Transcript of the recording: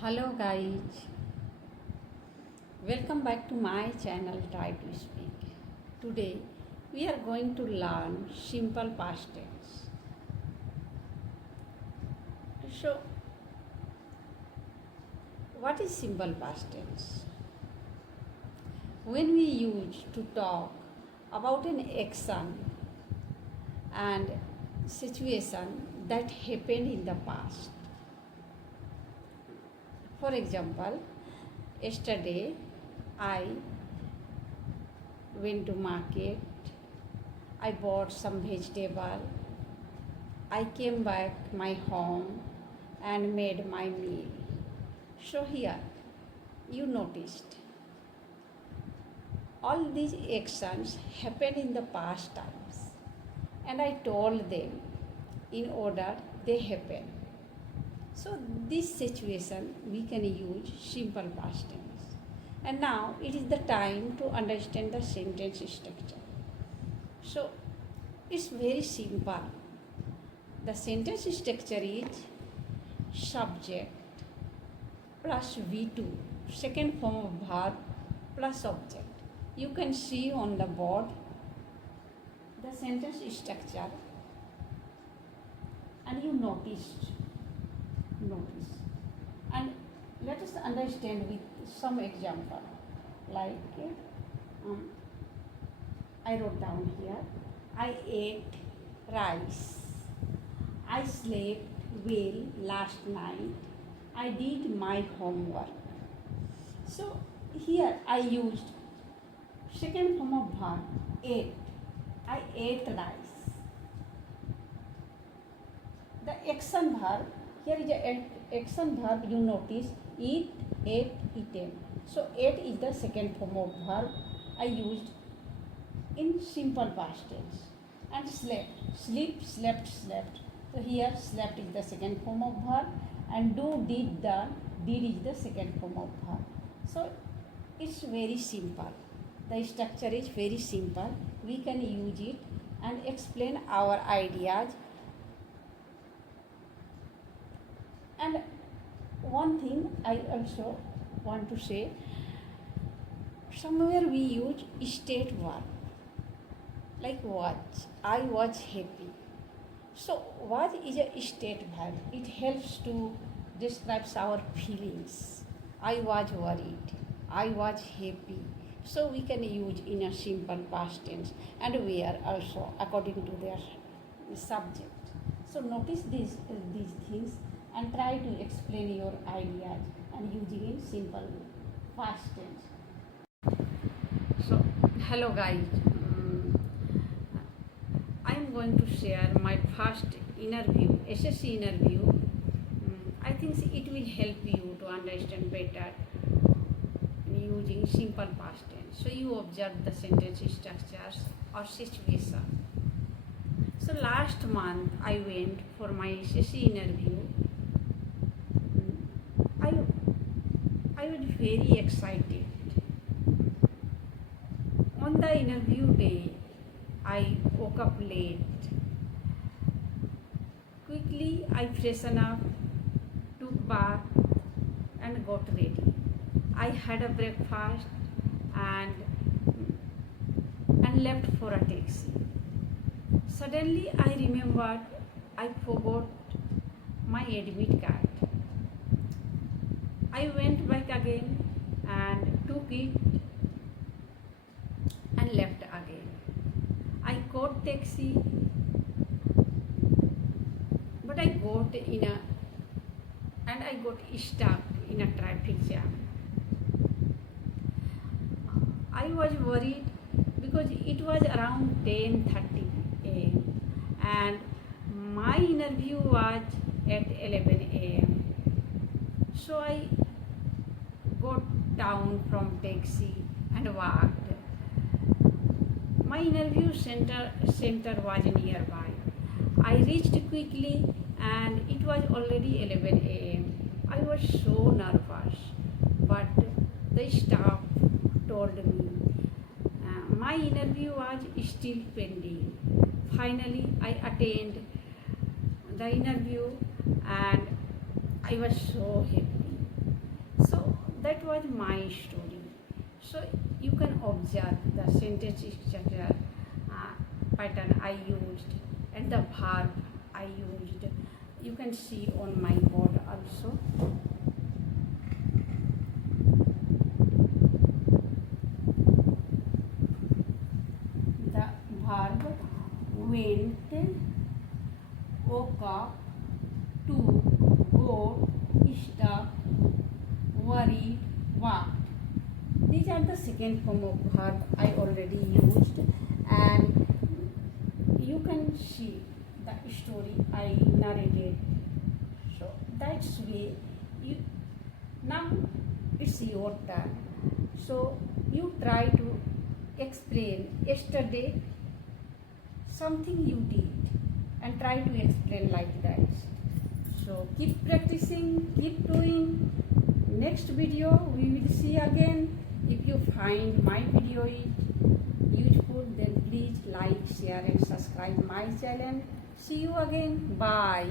Hello guys, welcome back to my channel Try to Speak. Today we are going to learn simple past tense. So, what is simple past tense? When we use to talk about an action and situation that happened in the past. For example, yesterday I went to market, I bought some vegetable, I came back my home and made my meal. So here you noticed all these actions happened in the past times and I told them in order they happen. So this situation we can use simple past tense. And now it is the time to understand the sentence structure. So it's very simple. The sentence structure is subject plus V2, second form of verb plus object. You can see on the board the sentence structure and you notice. And let us understand with some example. Like I wrote down here, I ate rice. I slept well last night. I did my homework. So here I used second form of verb, ate. I ate rice. The action verb, here is a action verb, you notice, eat, ate, eaten. So ate is the second form of verb I used in simple past tense. And slept, sleep, slept, slept. So here slept is the second form of verb and do, did, done, did is the second form of verb. So it's very simple. The structure is very simple. We can use it and explain our ideas. And one thing I also want to say, somewhere we use state verb like was. I was happy. So was is a state verb. It helps to describe our feelings. I was worried. I was happy. So we can use in a simple past tense and where also according to their subject. So notice these things and try to explain your ideas and using in simple past tense. So hello guys, I am going to share my first interview, SSC interview. I think it will help you to understand better using simple past tense. So you observe the sentence structures or situation. So last month I went for my SSC interview. I was very excited. On the interview day, I woke up late. Quickly I freshened up, took bath and got ready. I had a breakfast and left for a taxi. Suddenly I remembered I forgot my admit card. I went back again and took it and left again. I caught taxi, but I got stuck in a traffic jam. I was worried because it was around 10:30 a.m. and my interview was at 11 a.m. So I got down from taxi and walked. My interview center was nearby. I reached quickly and it was already 11 a.m. I was so nervous, but the staff told me my interview was still pending. Finally, I attended the interview and I was so happy. that was my story. So you can observe the sentence structure pattern I used and the verb I used. You can see on my board also. The verb went, woke up, took, got, stuck, worried, walked. These are the second form of verb I already used, and you can see the story I narrated. So that's way you now it's your turn. So you try to explain yesterday something you did and try to explain like that. So keep practicing, keep doing. Next video we will see again. If you find my video is useful, then please like, share and subscribe my channel. See you again. Bye.